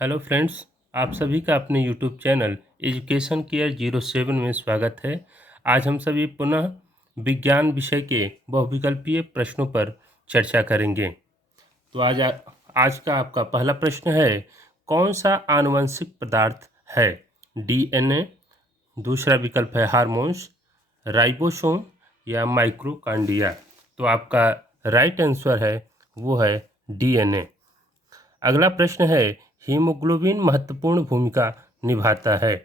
Hello friends, आप सभी का अपने यूट्यूब चैनल एजुकेशन केयर 07 में स्वागत है। आज हम सभी पुनः विज्ञान विषय के बहुविकल्पीय प्रश्नों पर चर्चा करेंगे। तो आज का आपका पहला प्रश्न है, कौन सा आनुवंशिक पदार्थ है? डीएनए, दूसरा विकल्प है हार्मोन्स, राइबोसोम या माइक्रोकांडिया। तो आपका राइट आंसर है वो है डीएनए। अगला प्रश्न है, हीमोग्लोबिन महत्वपूर्ण भूमिका निभाता है।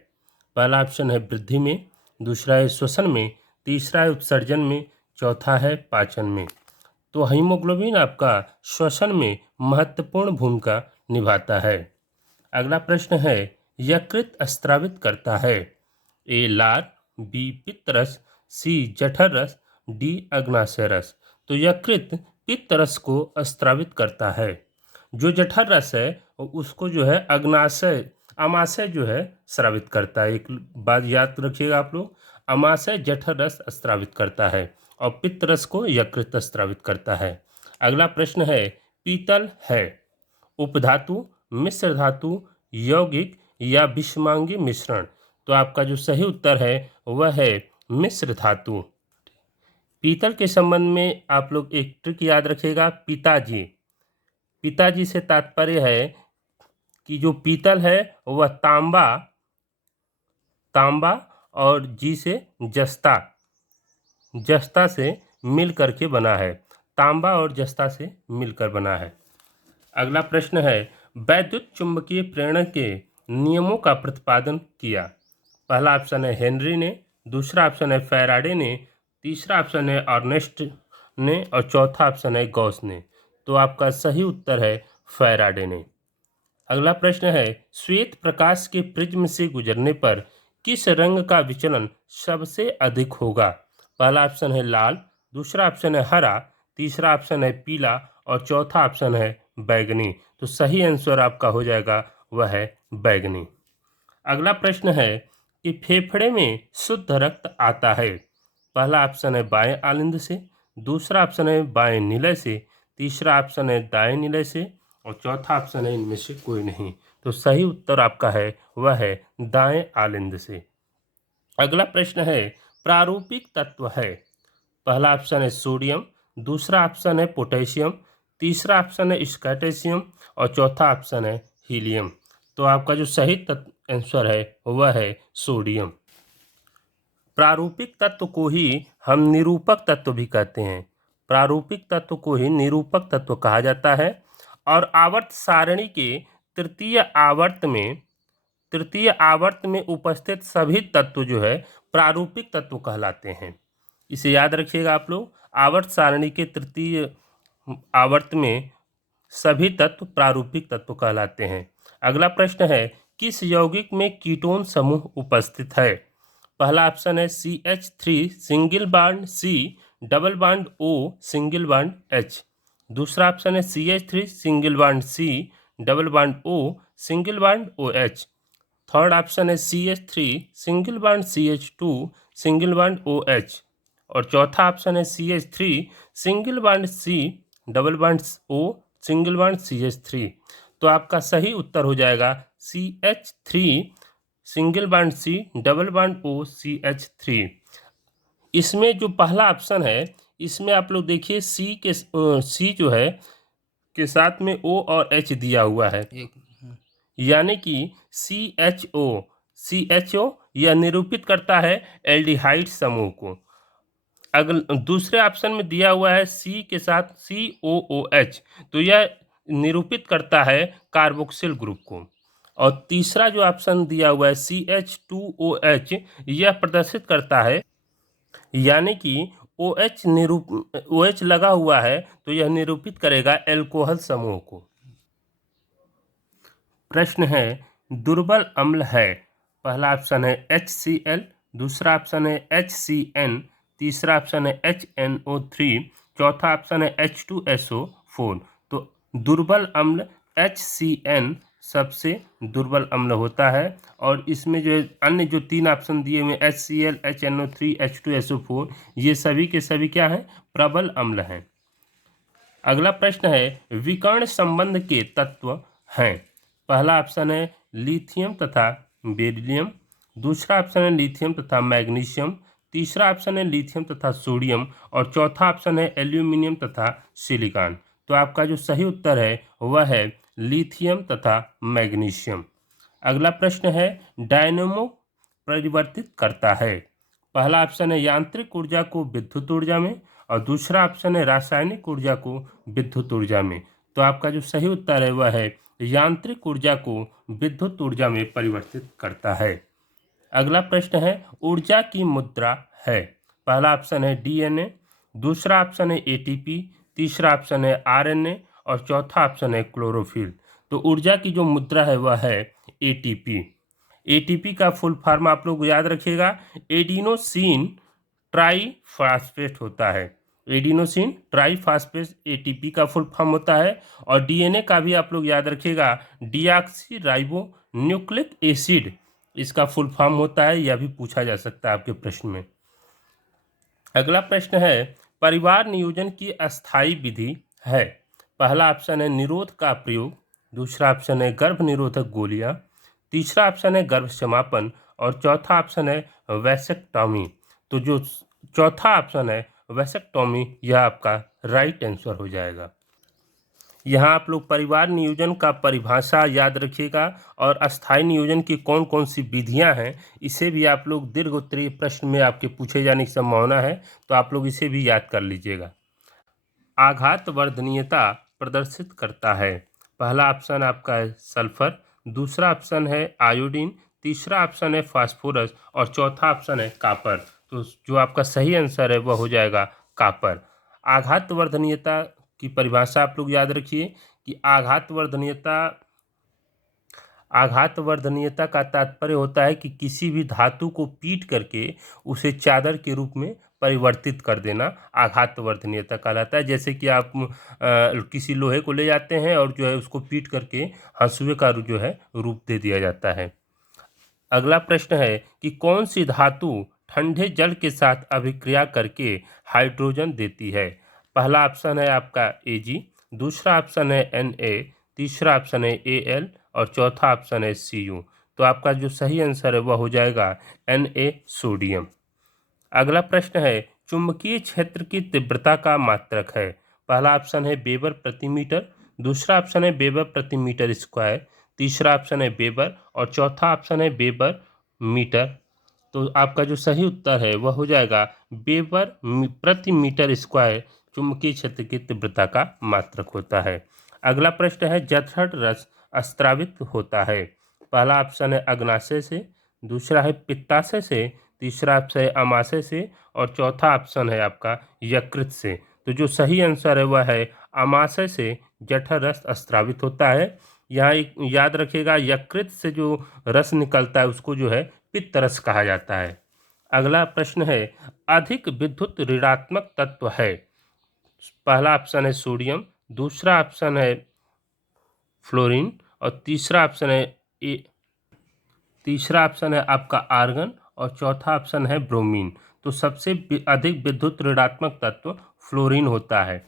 पहला ऑप्शन है वृद्धि में, दूसरा है श्वसन में, तीसरा है उत्सर्जन में, चौथा है पाचन में। तो हीमोग्लोबिन आपका श्वसन में महत्वपूर्ण भूमिका निभाता है। अगला प्रश्न है, यकृत स्रावित करता है। ए लार, बी पित्तरस, सी जठर रस, डी अग्नाशय रस। तो यकृत पित्त रस को स्रावित करता है। जो जठर रस है उसको जो है अमाशय जो है स्रावित करता है। एक बात याद रखिएगा आप लोग, अमाशय जठर रस स्रावित करता है और पित्त रस को यकृत स्रावित करता है। अगला प्रश्न है, पीतल है उपधातु, मिश्र धातु, यौगिक या विषमांगी मिश्रण। तो आपका जो सही उत्तर है वह है मिश्र धातु। पीतल के संबंध में आप लोग एक ट्रिक याद रखिएगा, पिताजी। पिताजी से तात्पर्य है कि जो पीतल है वह तांबा और जी से जस्ता से मिल करके बना है। तांबा और जस्ता से मिलकर बना है। अगला प्रश्न है, वैद्युत चुंबकीय प्रेरण के नियमों का प्रतिपादन किया। पहला ऑप्शन है हेनरी ने, दूसरा ऑप्शन है फैराडे ने, तीसरा ऑप्शन है अर्नेस्ट ने और चौथा ऑप्शन है गॉस ने। तो आपका सही उत्तर है फैराडे ने। अगला प्रश्न है, श्वेत प्रकाश के प्रिज्म से गुजरने पर किस रंग का विचलन सबसे अधिक होगा? पहला ऑप्शन है लाल, दूसरा ऑप्शन है हरा, तीसरा ऑप्शन है पीला और चौथा ऑप्शन है बैगनी। तो सही आंसर आपका हो जाएगा वह है बैगनी। अगला प्रश्न है कि फेफड़े में शुद्ध रक्त आता है। पहला ऑप्शन है बाएं आलिंद से, दूसरा ऑप्शन है बाएं निलय से, तीसरा ऑप्शन है दाएं निलय से और चौथा ऑप्शन है इनमें से कोई नहीं। तो सही उत्तर आपका है वह है दाएं आलिंद से। अगला प्रश्न है, प्रारूपिक तत्व है। पहला ऑप्शन है सोडियम, दूसरा ऑप्शन है पोटेशियम, तीसरा ऑप्शन है स्कैटेशियम और चौथा ऑप्शन है हीलियम। तो आपका जो सही आंसर है वह है सोडियम। प्रारूपिक तत्व को ही हम निरूपक तत्व भी कहते हैं। प्रारूपिक तत्व को ही निरूपक तत्व कहा जाता है और आवर्त सारणी के तृतीय आवर्त में उपस्थित सभी तत्व जो है प्रारूपिक तत्व कहलाते हैं। इसे याद रखिएगा आप लोग, आवर्त सारणी के तृतीय आवर्त में सभी तत्व प्रारूपिक तत्व कहलाते हैं। अगला प्रश्न है, किस यौगिक में कीटोन समूह उपस्थित है? पहला ऑप्शन है CH3 single bond C double bond O single bond H, दूसरा ऑप्शन है CH3 single bond C double bond O single bond OH, third option है CH3 single bond CH2 single bond OH और चौथा option है CH3 single bond C double bond O single bond CH3। तो आपका सही उत्तर हो जाएगा CH3 single bond C double bond O CH3। इसमें जो पहला ऑप्शन है इसमें आप लोग देखिए C जो है के साथ में O और H दिया हुआ है, यानी कि CHO यह निरूपित करता है एल्डिहाइड समूह को। अगर दूसरे ऑप्शन में दिया हुआ है C के साथ COOH, तो यह निरूपित करता है कार्बोक्सिल ग्रुप को। और तीसरा जो ऑप्शन दिया हुआ है CH2OH, यह प्रदर्शित करता है, यानी कि OH लगा हुआ है तो यह निरूपित करेगा एल्कोहल समूह को। प्रश्न है, दुर्बल अम्ल है। पहला ऑप्शन है HCl, दूसरा ऑप्शन है HCN, तीसरा ऑप्शन है HNO3, चौथा ऑप्शन है H2SO4। तो दुर्बल अम्ल HCN सबसे दुर्बल अम्ल होता है और इसमें जो अन्य जो तीन ऑप्शन दिए हुए HCl, HNO3, H2SO4, ये सभी के सभी क्या हैं? प्रबल अम्ल हैं। अगला प्रश्न है, विकर्ण संबंध के तत्व हैं। पहला ऑप्शन है लिथियम तथा बेरिलियम, दूसरा ऑप्शन है लिथियम तथा मैग्नीशियम, तीसरा ऑप्शन है लिथियम तथा सोडियम और चौथा ऑप्शन है एल्यूमिनियम तथा सिलिकॉन। तो आपका जो सही उत्तर है वह है लिथियम तथा मैग्नीशियम। अगला प्रश्न है डायनेमो परिवर्तित करता है। पहला ऑप्शन है यांत्रिक ऊर्जा को विद्युत ऊर्जा में और दूसरा ऑप्शन है रासायनिक ऊर्जा को विद्युत ऊर्जा में। तो आपका जो सही उत्तर है वह है यांत्रिक ऊर्जा को विद्युत ऊर्जा में परिवर्तित करता है। अगला प्रश्न है ऊर्जा की मुद्रा है। पहला ऑप्शन है डीएनए, दूसरा ऑप्शन है एटीपी, तीसरा ऑप्शन है आरएनए और चौथा ऑप्शन है क्लोरोफिल। तो ऊर्जा की जो मुद्रा है वह है एटीपी। एटीपी का फुल फॉर्म आप लोग याद रखिएगा, एडिनोसिन ट्राईफॉस्फेट होता है। एडिनोसिन ट्राईफॉस्फेट एटीपी का फुल फॉर्म होता है। और डीएनए का भी आप लोग याद रखिएगा, डीऑक्सी राइबो न्यूक्लिक एसिड इसका फुल फॉर्म होता है। यह भी पूछा जा सकता है आपके प्रश्न में। अगला प्रश्न है परिवार नियोजन की अस्थायी विधि है। पहला ऑप्शन है निरोध का प्रयोग, दूसरा ऑप्शन है गर्भ निरोधक गोलियां, तीसरा ऑप्शन है गर्भ समापन और चौथा ऑप्शन है वैसेक्टॉमी। तो जो चौथा ऑप्शन है वैसेक्टॉमी यह आपका राइट आंसर हो जाएगा। यहाँ आप लोग परिवार नियोजन का परिभाषा याद रखिएगा और अस्थायी नियोजन की कौन कौन सी विधियाँ हैं इसे भी आप लोग दीर्घ उत्तरीय प्रश्न में आपके पूछे जाने की संभावना है, तो आप लोग इसे भी याद कर लीजिएगा। आघात वर्धनीयता प्रदर्शित करता है। पहला ऑप्शन आपका है सल्फर, दूसरा ऑप्शन है आयोडीन, तीसरा ऑप्शन है फास्फोरस और चौथा ऑप्शन है कापर। तो जो आपका सही आंसर है वह हो जाएगा कापर। आघात वर्धनीयता की परिभाषा आप लोग याद रखिए कि आघात वर्धनीयता का तात्पर्य होता है कि किसी भी धातु को पीट करके उसे चादर के रूप में परिवर्तित कर देना आघात वर्धनीयता कहलाता है। जैसे कि आप किसी लोहे को ले जाते हैं और जो है उसको पीट करके हंसुए का जो है रूप दे दिया जाता है। अगला प्रश्न है कि कौन सी धातु ठंडे जल के साथ अभिक्रिया करके हाइड्रोजन देती है। पहला ऑप्शन है आपका Ag, दूसरा ऑप्शन है Na, तीसरा ऑप्शन है Al और चौथा ऑप्शन है Cu। तो आपका जो सही आंसर है वह हो जाएगा Na सोडियम। अगला प्रश्न है चुंबकीय क्षेत्र की तीव्रता का मात्रक है। पहला ऑप्शन है वेबर प्रति मीटर, दूसरा ऑप्शन है वेबर प्रति मीटर स्क्वायर, तीसरा ऑप्शन है वेबर और चौथा ऑप्शन है वेबर मीटर। तो आपका जो सही उत्तर है वह हो जाएगा वेबर प्रति मीटर स्क्वायर चुंबकीय क्षेत्र की तीव्रता का मात्रक होता है। अगला प्रश्न है जठर रस स्रावित होता है। पहला ऑप्शन है अग्नाशय से, दूसरा है पित्ताशय से, तीसरा ऑप्शन है अमाशय से और चौथा ऑप्शन है आपका यकृत से। तो जो सही आंसर है वह है अमाशय से जठर रस स्रावित होता है। यहाँ एक याद रखिएगा, यकृत से जो रस निकलता है उसको जो है पित्त रस कहा जाता है। अगला प्रश्न है अधिक विद्युत ऋणात्मक तत्व है। पहला ऑप्शन है सोडियम, दूसरा ऑप्शन है फ्लोरीन और तीसरा ऑप्शन है आपका आर्गन और चौथा ऑप्शन है ब्रोमीन। तो सबसे अधिक विद्युत ऋणात्मक तत्व फ्लोरीन होता है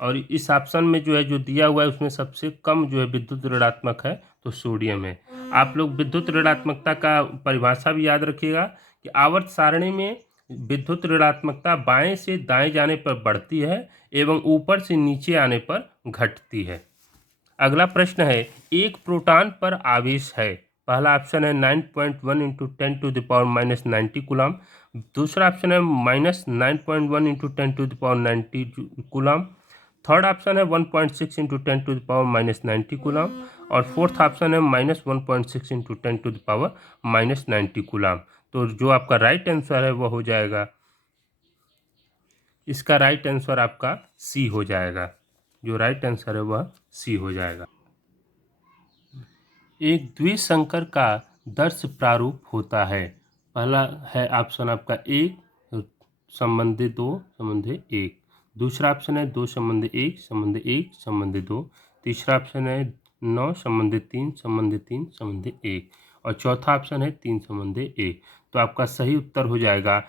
और इस ऑप्शन में जो है जो दिया हुआ है उसमें सबसे कम जो है विद्युत ऋणात्मक है तो सोडियम है। आप लोग विद्युत ऋणात्मकता का परिभाषा भी याद रखिएगा कि आवर्त सारणी में विद्युत ऋणात्मकता बाएं से दाएं जाने पर बढ़ती है एवं ऊपर से नीचे आने पर घटती है। अगला प्रश्न है एक प्रोटॉन पर आवेश है। पहला ऑप्शन है 9.1 इंटू 10⁻⁻90 कूलम, दूसरा ऑप्शन है -9.1 इंटू 10⁻90 कूलम, थर्ड ऑप्शन है 1.6 इंटू 10⁻90 कूलम और फोर्थ ऑप्शन है -1.6 इंटू 10⁻90 कूलम। तो जो आपका राइट आंसर है वह हो जाएगा, इसका राइट आंसर आपका सी हो जाएगा। जो राइट आंसर है वह सी हो जाएगा। एक द्विसंकर का दर्श प्रारूप होता है। पहला है ऑप्शन आपका एक संबंधी दो संबंधी एक, दूसरा ऑप्शन है 2 संबंधी 1 संबंधी 1 संबंधी 2, तीसरा ऑप्शन है 9 संबंधी 3 संबंधी 3 संबंधी 1 और चौथा ऑप्शन है 3 संबंधी 1। तो आपका सही उत्तर हो जाएगा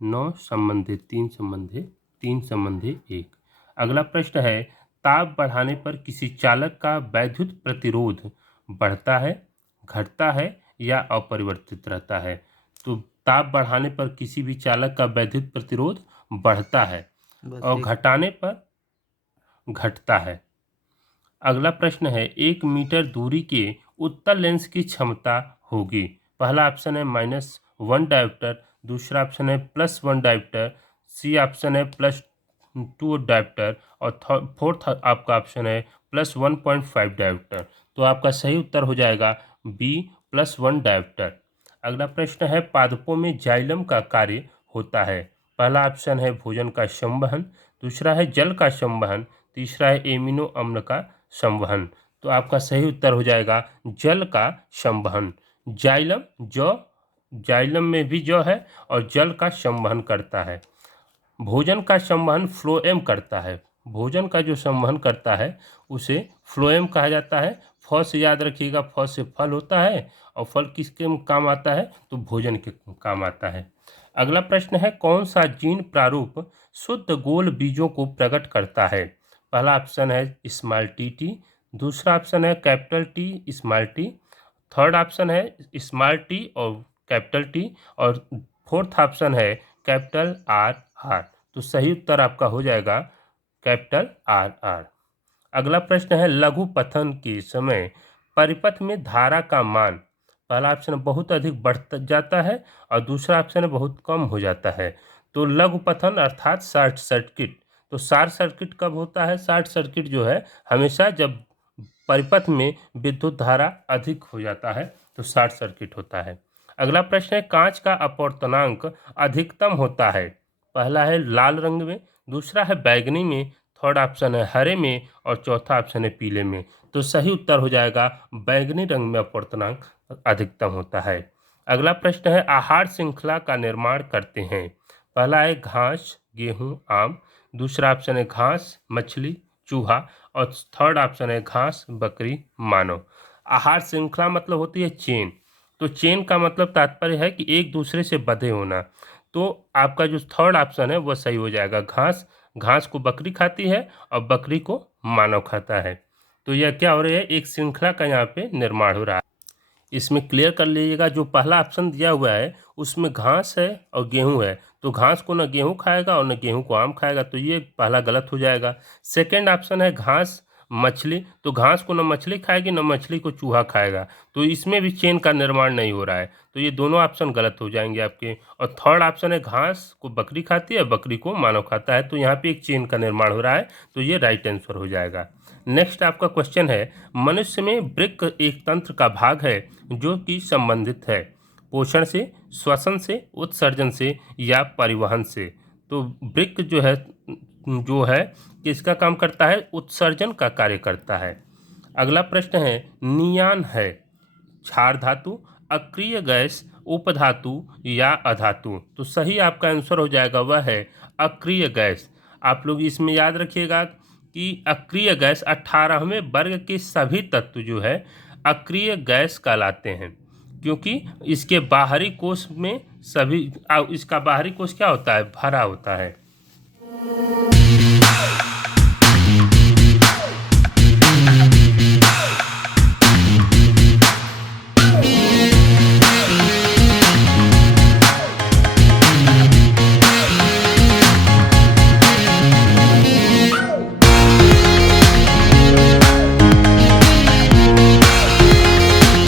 9 संबंधी 3 संबंधी 3 संबंधी 1। अगला प्रश्न है ताप बढ़ाने पर किसी चालक का वैद्युत प्रतिरोध बढ़ता है, घटता है या अपरिवर्तित रहता है? तो ताप बढ़ाने पर किसी भी चालक का वैद्युत प्रतिरोध बढ़ता है और घटाने पर घटता है। अगला प्रश्न है, 1 मीटर दूरी के उत्तल लेंस की क्षमता होगी। पहला ऑप्शन है -1 डायोप्टर, दूसरा ऑप्शन है +1 डायोप्टर, सी ऑप्शन है +2 डायोप्टर और फोर्थ आपका ऑप्शन है +1.5 डायोप्टर। तो आपका सही उत्तर हो जाएगा बी +1 डायोप्टर। अगला प्रश्न है, पादपों में जाइलम का कार्य होता है। पहला ऑप्शन है भोजन का संवहन, दूसरा है जल का संवहन, तीसरा है एमिनो अम्ल का संवहन। तो आपका सही उत्तर हो जाएगा जल का संवहन। जाइलम में भी जौ है और जल का संवहन करता है। भोजन का संवहन फ्लोएम करता है। भोजन का जो संवहन करता है उसे फ्लोएम कहा जाता है। फ से याद रखिएगा, फ से फल होता है और फल किसके काम आता है? तो भोजन के काम आता है। अगला प्रश्न है, कौन सा जीन प्रारूप शुद्ध गोल बीजों को प्रकट करता है? पहला ऑप्शन है स्मॉल टी, दूसरा ऑप्शन है capital T small T, third option है स्मॉल टी और कैपिटल टी और फोर्थ ऑप्शन है कैपिटल आर आर। तो सही उत्तर आपका हो जाएगा कैपिटल आर आर। अगला प्रश्न है, लघु पतन के समय परिपथ में धारा का मान। पहला ऑप्शन बहुत अधिक बढ़ जाता है और दूसरा ऑप्शन है बहुत कम हो जाता है। तो लघु पतन अर्थात शॉर्ट सर्किट। तो शॉर्ट सर्किट कब होता है? शॉर्ट सर्किट जो है हमेशा जब परिपथ में विद्युत धारा अधिक हो जाता है तो शॉर्ट सर्किट होता है। अगला प्रश्न है, कांच का अपवर्तनांक अधिकतम होता है। पहला है लाल रंग में, दूसरा है बैगनी में, थर्ड ऑप्शन है हरे में और चौथा ऑप्शन है पीले में। तो सही उत्तर हो जाएगा बैगनी रंग में अपवर्तनांक अधिकतम होता है। अगला प्रश्न है, आहार श्रृंखला का निर्माण करते हैं। पहला है घास, गेहूं, आम, दूसरा ऑप्शन है घास, मछली, चूहा और थर्ड ऑप्शन है घास, बकरी, मानव। आहार श्रृंखला मतलब होती है चेन। तो चेन का मतलब तात्पर्य है कि एक दूसरे से बंधे होना। तो आपका जो थर्ड ऑप्शन है वह सही हो जाएगा घास। घास को बकरी खाती है और बकरी को मानव खाता है। तो यह क्या हो रहा है? एक श्रृंखला का यहाँ पे निर्माण हो रहा है। इसमें क्लियर कर लीजिएगा, जो पहला ऑप्शन दिया हुआ है उसमें घास है और गेहूं है। तो घास को न गेहूं खाएगा और न गेहूं को आम खाएगा, तो ये पहला गलत हो जाएगा। सेकंड ऑप्शन है घास, मछली, तो घास को न मछली खाएगी न मछली को चूहा खाएगा, तो इसमें भी चेन का निर्माण नहीं हो रहा है। तो ये दोनों ऑप्शन गलत हो जाएंगे आपके। और थर्ड ऑप्शन है घास को बकरी खाती है, बकरी को मानव खाता है, तो यहाँ पे एक चेन का निर्माण हो रहा है, तो ये राइट आंसर हो जाएगा। नेक्स्ट आपका क्वेश्चन है, मनुष्य में वृक्क एक तंत्र का भाग है जो कि संबंधित है पोषण से, श्वसन से, उत्सर्जन से या परिवहन से। तो वृक्क जो है किसका काम करता है? उत्सर्जन का कार्य करता है। अगला प्रश्न है, नियान है क्षार धातु, अक्रिय गैस, उपधातु या अधातु। तो सही आपका आंसर हो जाएगा वह है अक्रिय गैस। आप लोग इसमें याद रखिएगा कि अक्रिय गैस 18वें वर्ग के सभी तत्व जो है अक्रिय गैस कहलाते हैं, क्योंकि इसके बाहरी कोश में सभी इसका बाहरी कोश क्या होता है? भरा होता है।